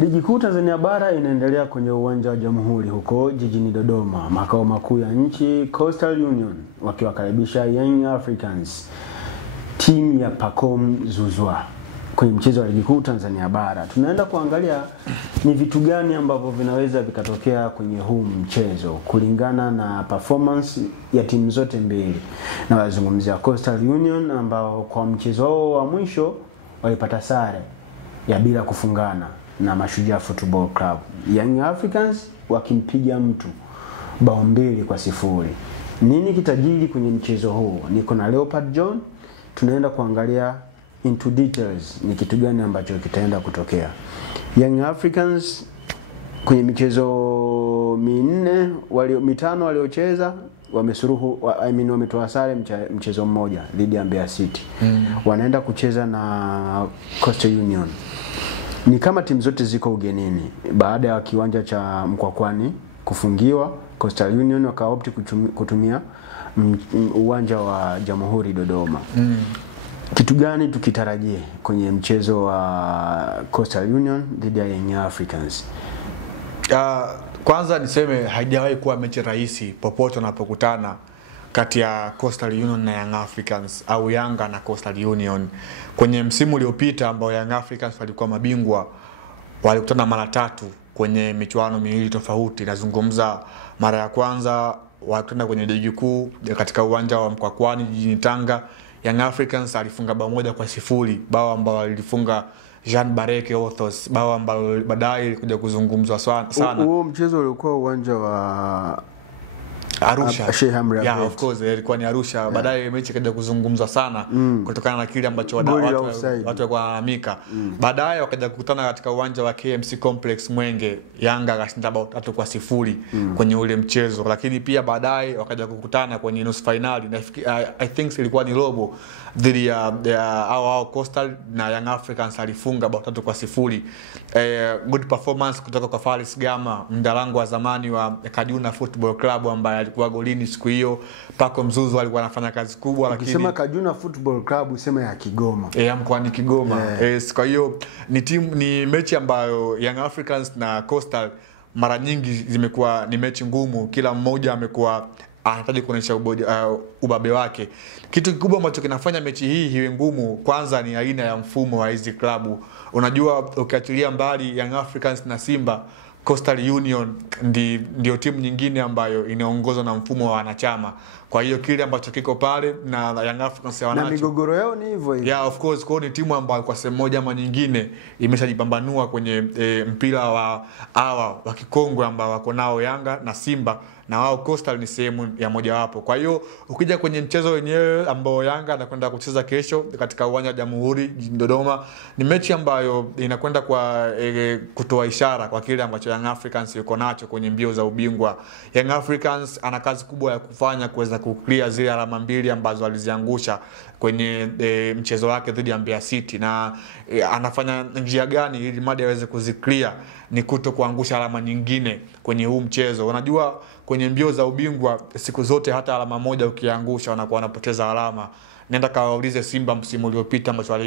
Ligi kuu Tanzania bara inaendelea kwenye uwanja wa Jamhuri huko jijini Dodoma, makao makuu ya nchi. Coastal Union wakiwakaribisha Young Africans, timu ya Pacome Zouzoua, kwenye mchezo wa ligi kuu Tanzania bara. Tunaenda kuangalia ni vitu gani ambavyo vinaweza vikatokea kwenye huu mchezo kulingana na performance ya timu zote mbili. Na wazungumzia Coastal Union ambao kwa mchezo wao wa mwisho walipata sare ya bila kufungana na Mashujaa Football Club. Young Africans wakimpiga mtu bao 2-0. Nini kitajiri kwenye mchezo huu? Niko na Leopard John, tunaenda kuangalia into details ni kitu gani ambacho kitaenda kutokea. Young Africans kwenye michezo mitano waliocheza wamesuruhu, wametoa sare mchezo mmoja dhidi ya Mbeya City. Wanaenda kucheza na Coastal Union. Ni kama timu zote ziko ugenini baada ya kiwanja cha Mkwakwani kufungiwa. Coastal Union wakaopti kutumia uwanja wa Jamhuri Dodoma. Kitu gani tukitarajie kwenye mchezo wa Coastal Union dhidi ya Young Africans? Kwanza niseme haijawahi kuwa mechi rahisi popote wanapokutana kati ya Coastal Union na Young Africans au Yanga na Coastal Union. Kwenye msimu uliopita ambao Young Africans walikuwa mabingwa, walikutana mara 3 kwenye michuano miwili tofauti. Nazungumza mara ya kwanza walikutana kwenye ligi kuu katika uwanja wa Mkwakwani jijini Tanga. Young Africans alifunga bao 1-0, bao ambalo alifunga Jean Bareke Othos, bao ambalo baadaye ilikuja kuzungumzwa sana. Huo mchezo ulikuwa uwanja wa Arusha. Yeah, of course ilikuwa ni Arusha. Yeah. Baadaye mechi kaja kuzungumzwa sana kutokana na kile ambacho watu walikuwa wanalamika. Baadaye wakaja kukutana katika uwanja wa KMC Complex Mwenge. Yanga akashinda bao 3-0 kwenye ule mchezo. Lakini pia baadaye wakaja kukutana kwenye nusu finali. I think ilikuwa ni robo dhidi ya Coastal, na Young Africans alifunga bao 3-0. Good performance kutoka kwa Faris Gama, mdalango wa zamani wa Kajuna Football Club ambaye alikuwa golini siku hiyo. Pacome Zouzoua alikuwa anafanya kazi kubwa. Lakini ukisema Kajuna Football Club usema ya Kigoma. Mkoani Kigoma. Kwa hiyo ni mechi ambayo Young Africans na Coastal mara nyingi zimekuwa ni mechi ngumu. Kila mmoja amekuwa anahitaji kuonyesha ubabe wake. Kitu kikubwa ambacho kinafanya mechi hii iwe ngumu kwanza ni aina ya mfumo wa hizi klabu. Unajua, ukiachilia mbali Young Africans na Simba, Coastal Union ndio timu nyingine ambayo inaongozwa na mfumo wa wanachama. Kwa hiyo kile ambacho kiko pale na Young Africans wanacho, na migogoro yao ni hivyo. Yeah, of course, kwa ni timu ambayo kwa sehemu moja ama nyingine imeshajipambanua kwenye mpira wa kikongwe ambao wako nao Yanga na Simba, na wao Coastal ni sehemu ya moja wapo. Kwa hiyo ukija kwenye mchezo wenyewe ambao Yanga anakwenda kucheza kesho katika uwanja wa Jamhuri jijini Dodoma, ni mechi ambayo inakwenda kwa kutoa ishara kwa kile ambacho Young Africans yuko nacho kwenye mbio za ubingwa. Young Africans ana kazi kubwa ya kufanya kuweza kuclear zile alama 2 ambazo aliziangusha kwenye mchezo wake dhidi ya Mbeya City, na anafanya njia gani ili madi aweze kuziclear? Ni kuto kuangusha alama nyingine kwenye huu mchezo. Unajua, kwenye mbio za ubingwa siku zote hata alama moja ukiangusha wanakuwa wanapoteza alama. Nenda kawaulize Simba msimu uliopita ambacho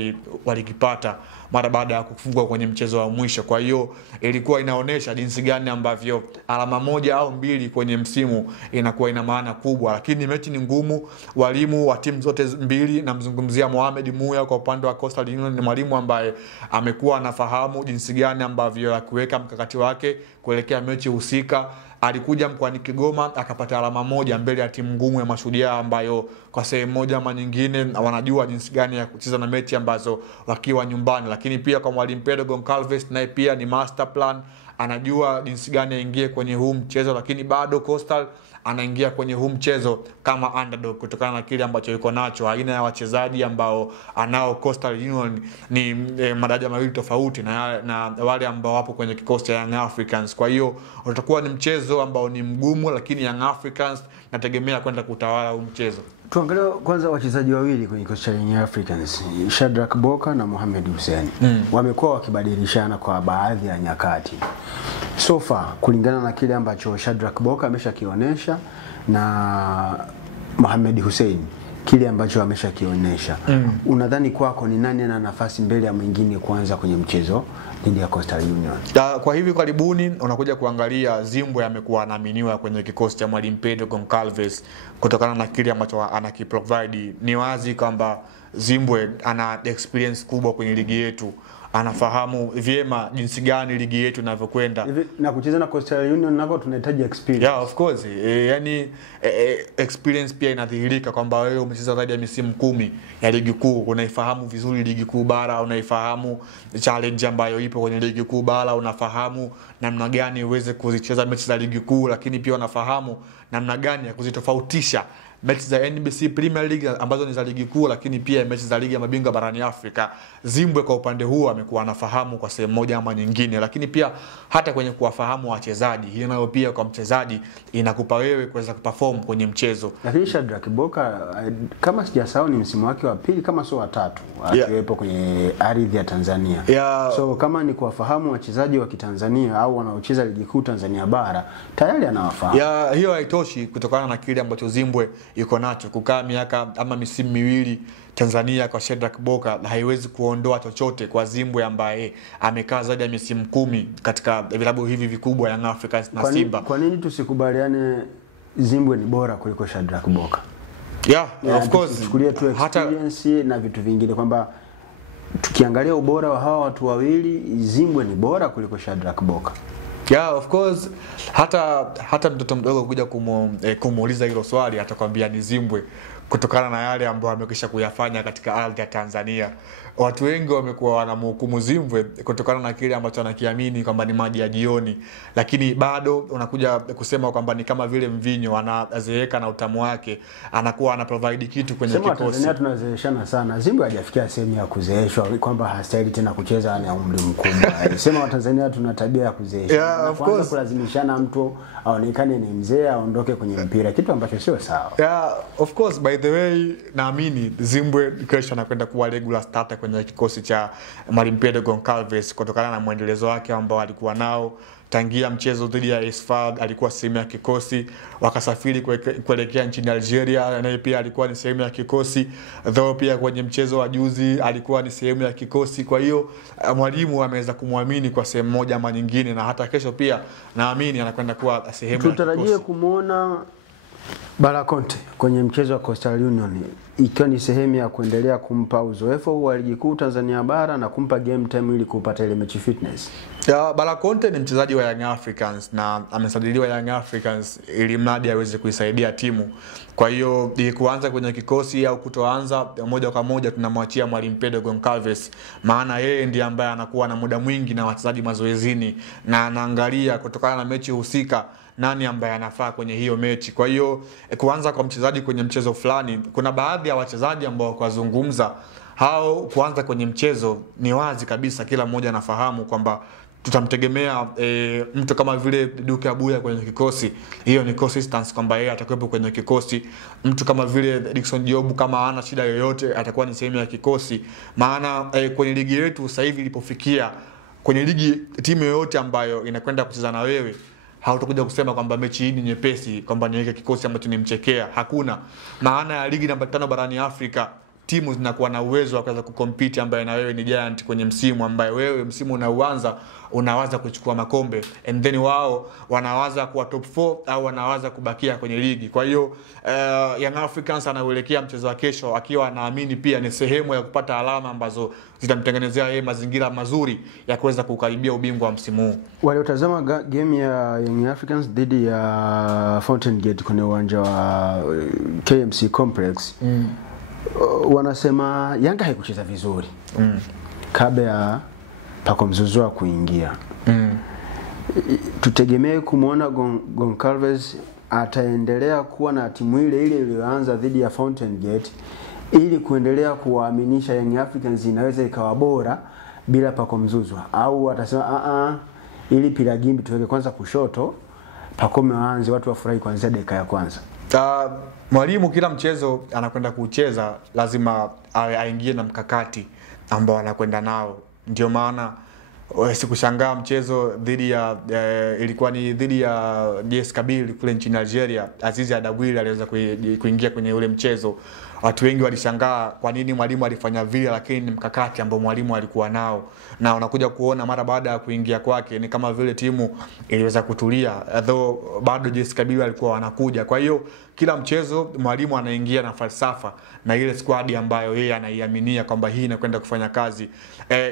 walikipata mara baada ya kufungwa kwenye mchezo wa mwisho. Kwa hiyo ilikuwa inaonesha jinsi gani ambavyo alama 1 au 2 kwenye msimu inakuwa ina maana kubwa. Lakini mechi ni ngumu. Walimu wa timu zote mbili, namzungumzia Mohamed Muya kwa upande wa Coastal Union, ni mwalimu ambaye amekuwa anafahamu jinsi gani ambavyo akiweka mkakati wake kuelekea mechi husika. Alikuja mkoani Kigoma akapata alama 1 mbele ya timu ngumu ya Mashujaa ambayo kwa sehemu moja ama nyingine wanajua jinsi gani ya kucheza na mechi ambazo wakiwa nyumbani. Lakini pia kwa mwalimu Pedro Goncalves, naye pia ni master plan, anajua jinsi gani aingie kwenye huu mchezo. Lakini bado Coastal anaingia kwenye huu mchezo kama underdog kutokana na kile ambacho yuko nacho. Aina ya wachezaji ambao anao Coastal Union ni madaraja mawili tofauti na wale ambao wapo kwenye kikosi cha Young Africans. Kwa hiyo utakuwa ni mchezo ambao ni mgumu, lakini Young Africans nategemea kwenda kutawala huu mchezo. Tuangalie kwanza wachezaji wawili kwenye kikosi cha Young Africans, Shadrack Boka na Mohamed Hussein. Wamekuwa wakibadilishana kwa baadhi ya nyakati. So far kulingana na kile ambacho Shadrack Boka ameshakionyesha na Mohamed Hussein, kile ambacho ameshakionyesha. Unadhani kwako ni nani ana nafasi mbele ya mwingine kuanza kwenye mchezo dhidi ya Coastal Union? Kwa hivi karibuni unakuja kuangalia Zimbwe amekuwa anaaminiwa kwenye kikosi cha Mwalimu Pedro Goncalves kutokana na kile ambacho anakiprovide. Ni wazi kwamba Zimbwe ana experience kubwa kwenye ligi yetu. Anafahamu vyema jinsi gani ligi yetu inavyokwenda. Na kucheza na Coastal Union nako tunahitaji experience. Yeah, of course. Yani experience pia inadhihirika kwamba wewe umecheza zaidi ya misimu 10 ya ligi kuu, unaifahamu vizuri ligi kuu bara, unaifahamu challenge ambayo ipo kwenye ligi kuu bara, unafahamu namna gani uweze kuzicheza mechi za ligi kuu, lakini pia unafahamu namna gani ya kuzitofautisha mechi za NBC Premier League ambazo ni za ligi kuu, lakini pia mechi za ligi ya mabingwa barani Afrika. Zimbwe kwa upande huo amekuwa anafahamu kwa sehemu moja ama nyingine, lakini pia hata kwenye kuwafahamu wachezaji, hiyo nayo pia kwa mchezaji inakupa wewe kuweza kuperform kwenye mchezo. Lakini Shadrack Boka kama sijasahau ni msimu wake wa pili kama sio wa tatu akiwepo kwenye ardhi ya Tanzania. So kama ni kuwafahamu wachezaji wa Kitanzania au wanaocheza ligi kuu Tanzania bara tayari anawafahamu. Hiyo haitoshi kutokana na kile ambacho Zimbwe yuko nacho. Kukaa miaka ama misimu miwili Tanzania kwa Shadrack Boka haiwezi kuondoa chochote kwa Zimbwe ambaye amekaa zaidi ya misimu 10 katika vilabu hivi vikubwa Young Africans na Simba. Kwa nini tusikubaliane Zimbwe ni bora kuliko Shadrack Boka? Of course. Tuchukulie tu experience na vitu vingine kwamba tukiangalia ubora wa hawa watu wawili Zimbwe ni bora kuliko Shadrack Boka. Of course. Hata mtoto mdogo kuja kumuuliza hilo swali atakwambia ni Zimbwe kutokana na yale ambayo amekwisha kuyafanya katika ardhi ya Tanzania. Watu wengi wamekuwa wanamhukumu Zimbwe kutokana na kile ambacho anakiamini kwamba ni maji ya jioni, lakini bado unakuja kusema kwamba ni kama vile mvinyo, anazeeka na utamu wake, anakuwa ana provide kitu kwenye kikosi. Tanzania tunazeeshana sana. Zimbwe hajafikia sehemu ya kuzeeshwa kwamba hastahili tena kucheza na umri mkubwa. Sema wa Tanzania tuna tabia ya kuzeeshana. Of course. Kulazimishana mtu aonekane ni mzee aondoke kwenye mpira, kitu ambacho sio sawa. Of course. By the way, naamini Zimbwe kesho anakwenda kuwa regular starter kwenye kikosi cha Mwalimu Pedro Goncalves kutokana na muendelezo wake ambao alikuwa nao tangia mchezo dhidi ya Esfad. Alikuwa sehemu ya kikosi, wakasafiri kuelekea nchini Algeria, naye pia alikuwa ni sehemu ya kikosi, though pia kwenye mchezo wa juzi alikuwa ni sehemu ya kikosi. Kwa hiyo mwalimu ameweza kumwamini kwa sehemu moja ama nyingine, na hata kesho pia naamini anakwenda kuwa sehemu ya kikosi. Tutarajie kumuona Balakonte kwenye mchezo wa Coastal Union ikiwa ni sehemu ya kuendelea kumpa uzoefu wa ligi kuu Tanzania bara na kumpa game time ili kupata ile match fitness. Balakonte ni mchezaji wa Young Africans na amesajiliwa Young Africans ili mradi aweze kuisaidia timu. Kwa hiyo kuanza kwenye kikosi au kutoanza moja kwa moja tunamwachia Mwalimu Pedro Goncalves, maana yeye ndiye ambaye anakuwa na muda mwingi na wachezaji mazoezini na anaangalia kutokana na mechi husika nani ambaye anafaa kwenye hiyo mechi. Kwa hiyo kuanza kwa mchezaji kwenye mchezo fulani, kuna baadhi ya wachezaji ambao kwa hao kuanza kwenye mchezo ni wazi kabisa kila mmoja anafahamu kwamba tutamtegemea mtu kama vile Duke Abuya kwenye kikosi. Hiyo ni consistency kwamba yeye atakuwepo kwenye kikosi. Mtu kama vile Dickson Job kama ana shida yoyote atakuwa ni sehemu ya kikosi. Maana kwenye ligi yetu sasa hivi ilipofikia, kwenye ligi timu yoyote ambayo inakwenda kucheza na wewe hautakuja kusema kwamba mechi hii ni nyepesi, kwamba niweke kikosi ambacho nimchekea. Hakuna. Maana ya ligi namba 5 barani Afrika, timu zinakuwa na uwezo wa kuweza kucompete ambaye na wewe ni giant kwenye msimu ambaye wewe msimu unaoanza unawaza kuchukua makombe, and then wao wanawaza kuwa top 4 au wanawaza kubakia kwenye ligi. Kwa hiyo Young Africans anaelekea mchezo wa kesho akiwa anaamini pia ni sehemu ya kupata alama ambazo zitamtengenezea yeye mazingira mazuri ya kuweza kukaribia ubingwa wa msimu huu. Waliotazama game ya Young Africans dhidi ya Fountain Gate kwenye uwanja wa KMC Complex wanasema Yanga haikucheza vizuri kabla ya Pako Mzuzua kuingia. Tutegemee kumuona Goncalves ataendelea kuwa na timu ile iliyoanza dhidi ya Fountain Gate ili kuendelea kuwaaminisha Young Africans inaweza ikawa bora bila Pako Mzuzua, au atasema ili Piragimbi tuweke kwanza kushoto, Pako waanze watu wafurahi kuanzia dakika ya kwanza. Mwalimu kila mchezo anakwenda kucheza lazima aingie na mkakati ambao anakwenda nao. Ndio maana sikushangaa mchezo dhidi ya ilikuwa ni dhidi ya JS Kabylie kule nchini Algeria, Azizi Adawili aliweza kuingia kwenye ule mchezo. watu wengi walishangaa kwa nini mwalimu alifanya vile, lakini ni mkakati ambao mwalimu alikuwa nao, na unakuja kuona mara baada ya kuingia kwake ni kama vile timu iliweza kutulia, though bado JS Kabylie alikuwa wanakuja. Kwa hiyo kila mchezo mwalimu anaingia na falsafa na ile squad ambayo yeye anaiaminia kwamba hii inakwenda kufanya kazi.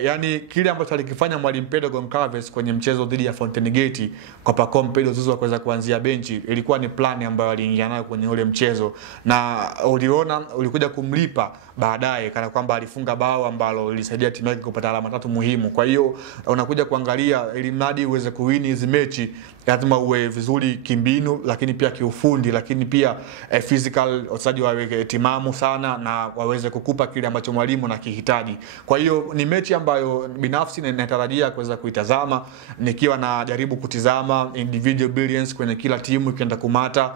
Yani kile ambacho alikifanya mwalimu Pedro Goncalves kwenye mchezo dhidi ya Fountain Gate kwa Pacome Pedro Zouzoua kuweza kuanzia benchi, ilikuwa ni plan ambayo aliingia nayo kwenye ule mchezo, na uliona ulikuja kumlipa baadaye, kana kwamba alifunga bao ambalo lilisaidia timu yake kupata alama 3 muhimu. Kwa hiyo unakuja kuangalia ili mradi uweze kuwini hizo mechi lazima uwe vizuri kimbinu, lakini pia kiufundi, lakini pia physical, wachezaji wawe timamu sana na waweze kukupa kile ambacho mwalimu anakihitaji. Kwa hiyo ni mechi ambayo binafsi natarajia kuweza kuitazama, nikiwa na jaribu kutizama individual brilliance kwenye kila timu ikienda kumata.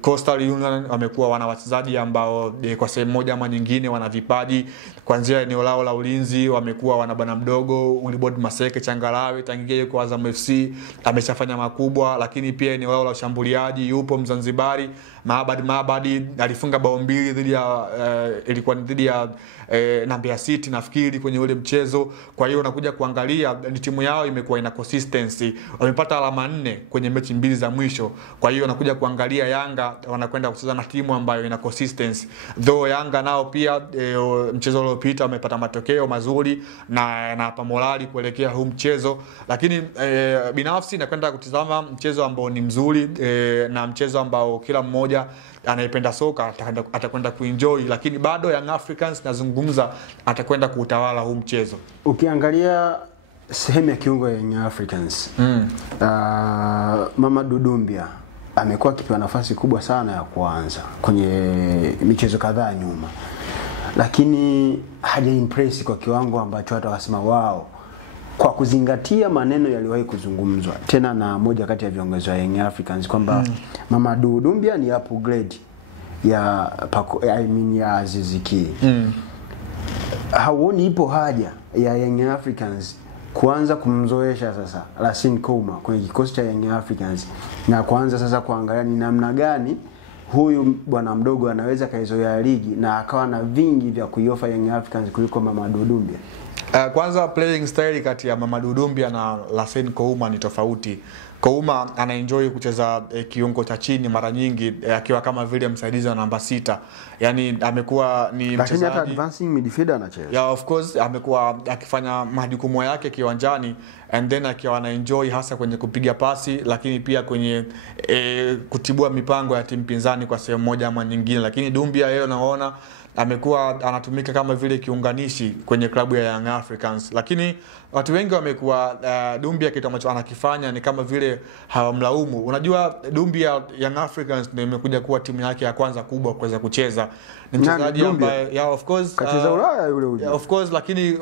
Coastal Union wamekuwa wana wachezaji ambao kwa sehemu moja ama nyingine wana vipaji. Kuanzia eneo lao la ulinzi wamekuwa wana bwana mdogo Ulibod Maseke Changalawe tangia kwa Azam FC ameshafanya makubwa, lakini pia eneo lao la ushambuliaji yupo Mzanzibari Maabadi alifunga bao 2 dhidi ya ilikuwa dhidi ya Mbeya City nafikiri kwenye ule mchezo. Kwa hiyo unakuja kuangalia ni timu yao imekuwa ina consistency, wamepata alama 4 kwenye mechi 2 za mwisho. Kwa hiyo unakuja kuangalia Yanga wanakwenda kucheza na timu ambayo ina consistency, though Yanga nao pia mchezo uliopita wamepata matokeo mazuri na hapa morali kuelekea huu mchezo, lakini binafsi nakwenda kutizama mchezo ambao ni mzuri na mchezo ambao kila mmoja anaipenda soka atakwenda kuenjoy, lakini bado Young Africans nazungumza atakwenda kuutawala huu mchezo. Ukiangalia sehemu ya kiungo ya Young Africans, Mamadou Doumbia amekuwa akipewa nafasi kubwa sana ya kuanza kwenye michezo kadhaa nyuma, lakini haja impress kwa kiwango ambacho hata wasema wao, kwa kuzingatia maneno yaliwahi kuzungumzwa tena na moja kati ya viongozi wa Young Africans kwamba Mamadou Doumbia ni upgrade ya ya Aziz Ki. Hauoni ipo haja ya Young Africans kuanza kumzoesha sasa Lassine Kouma kwenye kikosi cha Young Africans na kuanza sasa kuangalia ni namna gani huyu bwana mdogo anaweza kaizoea ligi na akawa na vingi vya kuiofa Young Africans kuliko Mamadou Doumbia? Kwanza playing style kati ya Mamadou Doumbia na Lassine Kouma ni tofauti. Kouma anaenjoy kucheza kiungo cha chini mara nyingi akiwa kama vile msaidizi wa namba 6. Yani amekuwa ni mchezaji, lakini hata advancing midfielder anacheza. Yeah, of course amekuwa akifanya majukumu yake kiwanjani and then akiwa anaenjoy hasa kwenye kupiga pasi, lakini pia kwenye kutibua mipango ya timu pinzani kwa sehemu moja ama nyingine. Lakini Doumbia yeye naona amekuwa anatumika kama vile kiunganishi kwenye klabu ya Young Africans, lakini watu wengi wamekuwa Doumbia kitu ambacho anakifanya ni kama vile hawamlaumu. Unajua Doumbia Young Africans ndio imekuja kuwa timu yake ya kwanza kubwa kuweza kucheza. Ni mchezaji ambaye yeah, of course kacheza Ulaya yule of course, lakini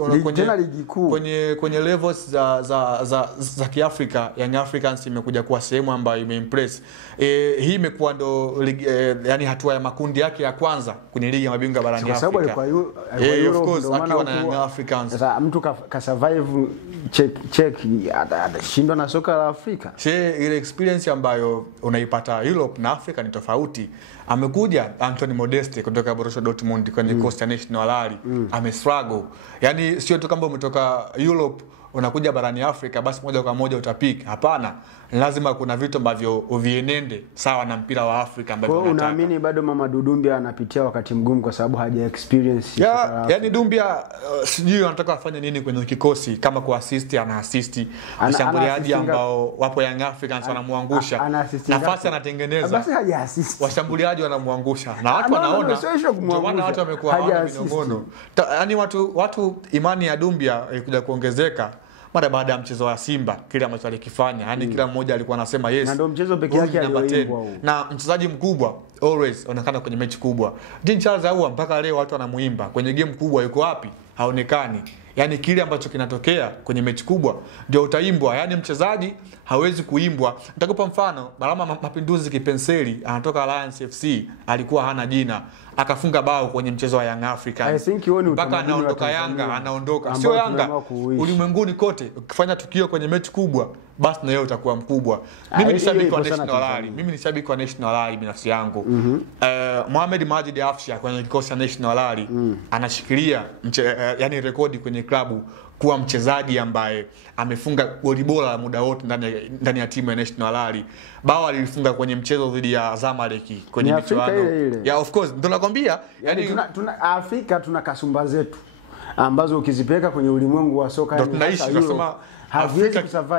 kwenye levels za Kiafrika Young Africans imekuja kuwa sehemu ambayo imeimpress. Hii imekuwa ndo yani hatua ya makundi yake ya kwanza kwenye ligi ya mabingwa barani Afrika. Kwa sababu alikuwa of course akiwa na Young Africans. Sasa mtu ka survive check atashindwa na soka la Afrika. Ile experience ambayo unaipata Europe na Afrika ni tofauti. Amekuja Anthony Modeste kutoka Borussia Dortmund kwenye Costa National Rally, amestruggle. Yani sio tu kama umetoka Europe unakuja barani Afrika basi moja kwa moja utapika. Hapana, lazima kuna vitu ambavyo uvienende sawa na mpira wa Afrika ambavyo unataka. Kwa unaamini bado Mamadou Doumbia anapitia wakati mgumu kwa sababu haja experience? Yani Doumbia sijui anataka afanye nini kwenye kikosi, kama kwa assist ana assist washambuliaji ambao wapo Young Africans wanamuangusha, nafasi anatengeneza basi haja assist, washambuliaji wanamuangusha na watu wanaona, ndio maana watu wamekuwa hawana minongono. Yani watu imani ya Doumbia ilikuja kuongezeka mara baada ya mchezo wa Simba, kile ambacho alikifanya. Yani kila mmoja alikuwa anasema yes, na ndio mchezo pekee yake alioimbwa huo, na mchezaji mkubwa always anaonekana kwenye mechi kubwa. Jean Charles Ahoua mpaka leo watu wanamuimba, kwenye game kubwa yuko wapi? Haonekani. Yani kile ambacho kinatokea kwenye mechi kubwa ndio utaimbwa. Yani mchezaji hawezi kuimbwa. Nitakupa mfano, Balama Mapinduzi Kipenseli anatoka Alliance FC, alikuwa hana jina, akafunga bao kwenye mchezo wa Young Africans. Mpaka anaondoka Yanga, anaondoka. Sio Yanga, ulimwenguni kote ukifanya tukio kwenye mechi kubwa basi na yeye utakuwa mkubwa. Mimi ni shabiki wa National Rally. Mimi ni shabiki wa National Rally binafsi yangu. Mohamed Majid Afsha kwenye kikosi cha National Rally anashikilia yani rekodi kwenye klabu kuwa mchezaji ambaye amefunga goli bora la muda wote ndani ya timu ya National Rally. Bao alifunga kwenye mchezo dhidi ya Zamalek kwenye michuano. Yeah, of course. Ndio nakwambia, yani tuna Afrika tuna kasumba zetu ambazo ukizipeka kwenye ulimwengu wa soka ndio tunaishi tunasema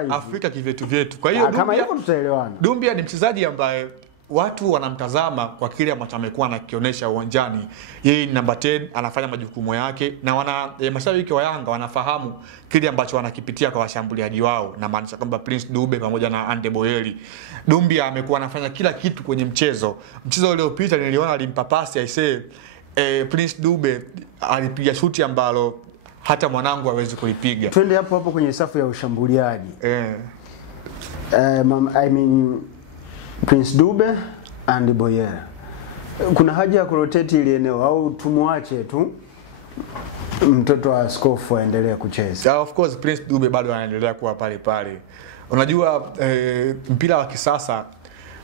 Afrika kivetu vyetu. Kwa hiyo kama hivyo tutaelewana. Dumbia ni mchezaji ambaye watu wanamtazama kwa kile ambacho amekuwa anakionyesha uwanjani. Yeye ni number 10, anafanya majukumu yake na mashabiki wa Yanga wanafahamu kile ambacho wanakipitia kwa washambuliaji wao, na maanisha kwamba Prince Dube pamoja na Ande Boyeli. Dumbia amekuwa anafanya kila kitu kwenye mchezo. Mchezo uliopita niliona alimpa pasi aisee Prince Dube alipiga shuti ambalo hata mwanangu hawezi kulipiga. Twende hapo kwenye safu ya ushambuliaji. I mean Prince Dube and Boyeli. Kuna haja ya kurotate ile eneo au tumwache tu mtoto wa askofu aendelee kucheza? Of course Prince Dube bado anaendelea kuwa pale pale. Unajua mpira wa kisasa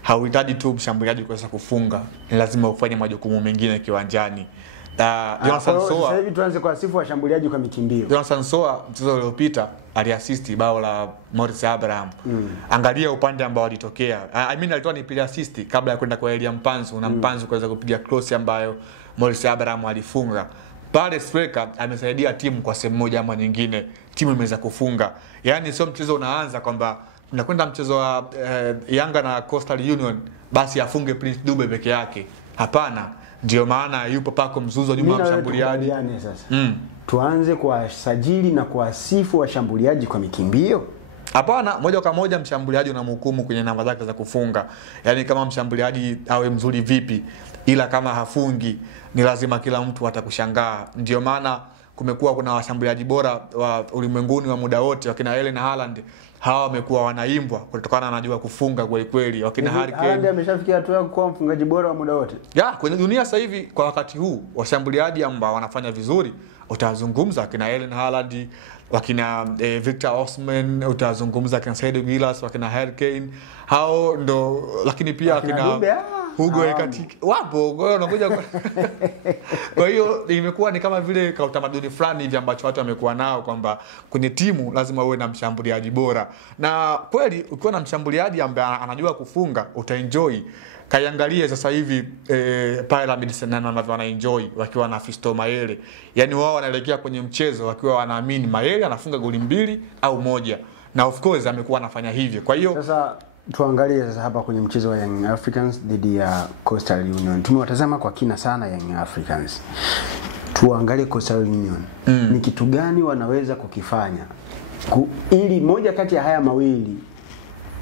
hauhitaji tu mshambuliaji kuweza kufunga, ni lazima ufanye majukumu mengine kiwanjani. Jonathan Soa, sasa hivi tuanze kwa sifu washambuliaji kwa mikimbio. Jonathan Soa mchezo uliopita aliassist bao la Morris Abraham. Angalia upande ambao alitokea. I mean alitoa ni pili assist kabla ya kwenda kwa Elia Mpanzu na Mpanzu kuweza kupiga cross ambayo Morris Abraham alifunga. Pale striker amesaidia timu kwa sehemu moja ama nyingine. Timu imeweza kufunga. Yaani sio mchezo unaanza kwamba unakwenda mchezo wa Yanga na Coastal Union basi afunge Prince Dube peke yake. Hapana. Ndio maana yupo pako mzuzo nyuma ya mshambuliaji. Tuanze kwa sajili na kwa sifu washambuliaji kwa mikimbio? Hapana, moja kwa moja mshambuliaji unamhukumu kwenye namba zake za kufunga. Yaani kama mshambuliaji awe mzuri vipi, ila kama hafungi ni lazima kila mtu atakushangaa. Ndio maana kumekuwa kuna washambuliaji bora wa ulimwenguni wa muda wote, wakina Erling Haaland. Hawa wamekuwa wanaimbwa kutokana na anajua kufunga kweli kweli. Wakina Harry Kane. Haaland ameshafikia hatua ya kuwa mfungaji bora wa muda wote. Kwenye dunia sasa hivi kwa wakati huu washambuliaji ambao wanafanya vizuri utazungumza wakina Erling Haaland, wakina Victor Osimhen, utazungumza wakina Sadio Gilas, wakina Harry Kane. Hao ndo, lakini pia wakina Hugo Ekatike wapo. Kwa hiyo unakuja kwa hiyo imekuwa ni kama vile kwa utamaduni fulani hivi ambacho watu wamekuwa nao kwamba kwenye timu lazima uwe na mshambuliaji bora. Na kweli ukiwa na mshambuliaji ambaye anajua kufunga utaenjoy. Kaiangalie sasa hivi Pyramids na ambavyo wanaenjoy wakiwa na Fisto Mayele. Yaani wao wanaelekea kwenye mchezo wakiwa wanaamini Mayele anafunga goli 2 au 1. Na of course amekuwa anafanya hivyo. Kwa hiyo sasa tuangalie sasa hapa kwenye mchezo wa Young Africans dhidi ya Coastal Union. Tumewatazama kwa kina sana Young Africans. Tuangalie Coastal Union. Ni kitu gani wanaweza kukifanya ili moja kati ya haya mawili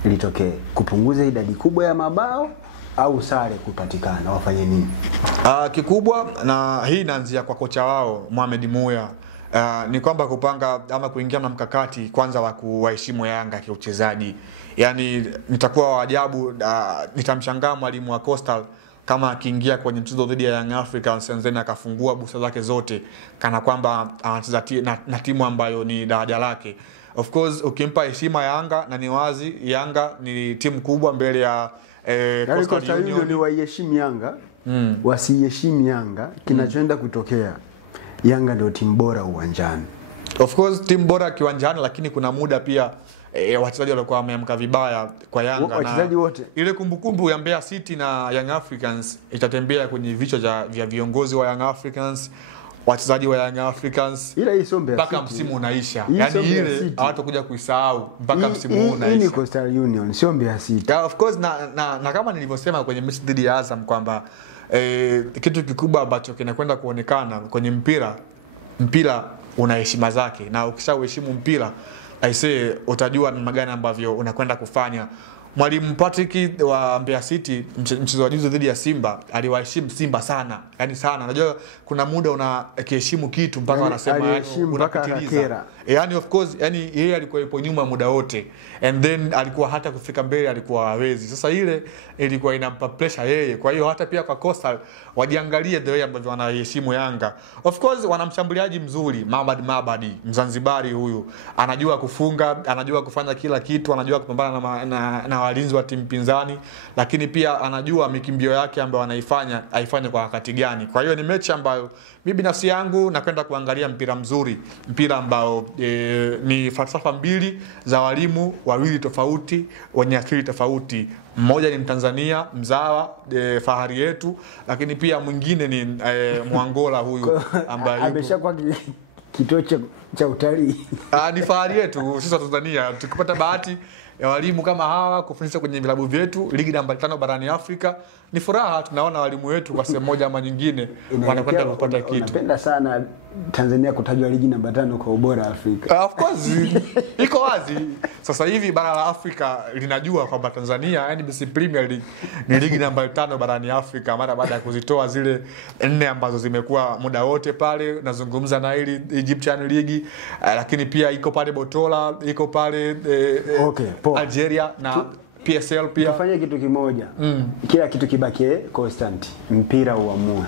litokee? Kupunguza idadi kubwa ya mabao au sare kupatikana? Wafanye nini? Kikubwa, na hii inaanzia kwa kocha wao Mohamed Muya. Ni kwamba kupanga ama kuingia na mkakati kwanza wa kuwaheshimu Yanga kiuchezaji. Yaani nitakuwa waajabu, nitamshangaa mwalimu wa Coastal kama akiingia kwenye mchezo dhidi ya Young Africans Tanzania akafungua busa zake zote kana kwamba anacheza na timu ambayo ni daraja lake. Of course ukimpa heshima Yanga, na ni wazi Yanga ni timu kubwa mbele ya Coastal Union. Ni waiheshimu Yanga, wasiheshimu Yanga, kinachoenda kutokea Yanga ndio timu bora uwanjani. Of course timu bora kiwanjani, lakini kuna muda pia wachezaji walikuwa wameamka vibaya kwa Yanga. Wachezaji wote. Ile kumbukumbu ya Mbeya City na Young Africans itatembea kwenye vichwa vya viongozi wa Young Africans, wachezaji wa Young Africans. Ila hii sio Mbeya City. Mpaka msimu unaisha. Yaani ile hawatakuja kuisahau mpaka msimu huu unaisha. Hii ni Coastal Union, sio Mbeya City. Of course na kama nilivyosema kwenye mechi dhidi ya Azam kwamba kitu kikubwa ambacho kinakwenda kuonekana kwenye mpira una heshima zake, na ukishaheshimu mpira utajua namna gani ambavyo unakwenda kufanya. Mwalimu Patrick wa Mbeya City mchezo wa juzi dhidi ya Simba aliwaheshimu Simba sana. Yaani sana. Unajua kuna muda unakiheshimu kitu mpaka wanasema unapitiliza. Yani of course, yani yeye alikuwa yupo nyuma muda wote, and then alikuwa hata kufika mbele alikuwa hawezi. Sasa ile ilikuwa inampa pressure yeye. Kwa hiyo hata pia kwa Coastal wajiangalie the way ambavyo wanaheshimu Yanga. Of course wana mshambuliaji mzuri, Mabadi Mzanzibari huyu, anajua kufunga, anajua kufanya kila kitu, anajua kupambana na walinzi wa timu pinzani, lakini pia anajua mikimbio yake ambayo anaifanya aifanye kwa wakati gani. Kwa hiyo ni mechi ambayo mimi binafsi yangu nakwenda kuangalia mpira mzuri, mpira ambao ni falsafa mbili za walimu wawili tofauti wenye akili tofauti. Mmoja ni Mtanzania mzawa, fahari yetu, lakini pia mwingine ni Mwangola huyu ambaye ameshakuwa kituo cha utalii. Ni fahari yetu sisi wa Tanzania tukipata bahati ya walimu kama hawa kufundisha kwenye vilabu vyetu ligi namba 5 barani Afrika. Ni furaha tunaona walimu wetu kwa sehemu moja ama nyingine wanakwenda kupata kitu. Napenda sana Tanzania kutajwa ligi namba 5 kwa ubora Afrika. Of course iko wazi. Sasa hivi bara la Afrika linajua kwamba Tanzania NBC Premier League ni ligi namba 5 barani Afrika mara baada ya kuzitoa zile 4 ambazo zimekuwa muda wote pale. Nazungumza na ile Egyptian League, lakini pia iko pale Botola, iko pale Algeria na PSL pia. Tufanye kitu kimoja. Kila kitu kibakie constant. Mpira uamue.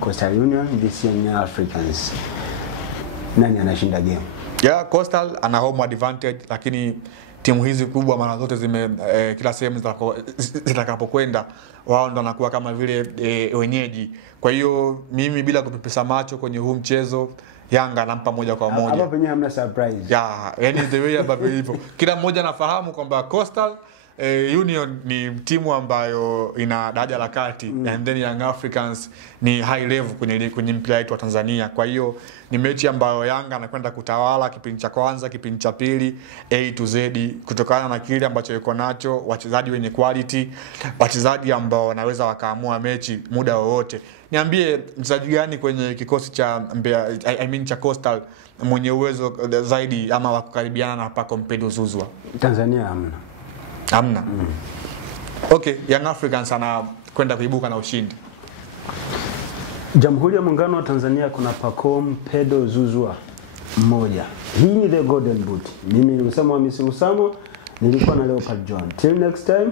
Coastal Union vs Young Africans. Nani anashinda game? Yeah, Coastal ana home advantage, lakini timu hizi kubwa mara zote kila sehemu zitakapokwenda wao ndo wanakuwa kama vile wenyeji. Kwa hiyo mimi bila kupepesa macho kwenye huu mchezo Yanga nampa moja kwa moja. Hapo penye hamna surprise. Yeah, yani the way ambavyo hivyo. Kila mmoja anafahamu kwamba Coastal Union ni timu ambayo ina daraja la kati, and then Young Africans ni high level kwenye mpira wetu wa Tanzania. Kwa hiyo ni mechi ambayo Yanga anakwenda kutawala kipindi cha kwanza, kipindi cha pili, A to Z, kutokana na kile ambacho yuko nacho, wachezaji wenye quality, wachezaji ambao wanaweza wakaamua mechi muda wowote. Niambie mchezaji gani kwenye kikosi cha cha Coastal mwenye uwezo zaidi ama wa kukaribiana na Pacome Pedro Zouzoua? Tanzania hamna. Okay, Young Africans anakwenda kuibuka na ushindi. Jamhuri ya Muungano wa Tanzania kuna Pacome Pedro Zouzoua mmoja. Hii ni the Golden Boot. Mimi ni Usama Hamisi Usama, nilikuwa na Leopard John. Till next time.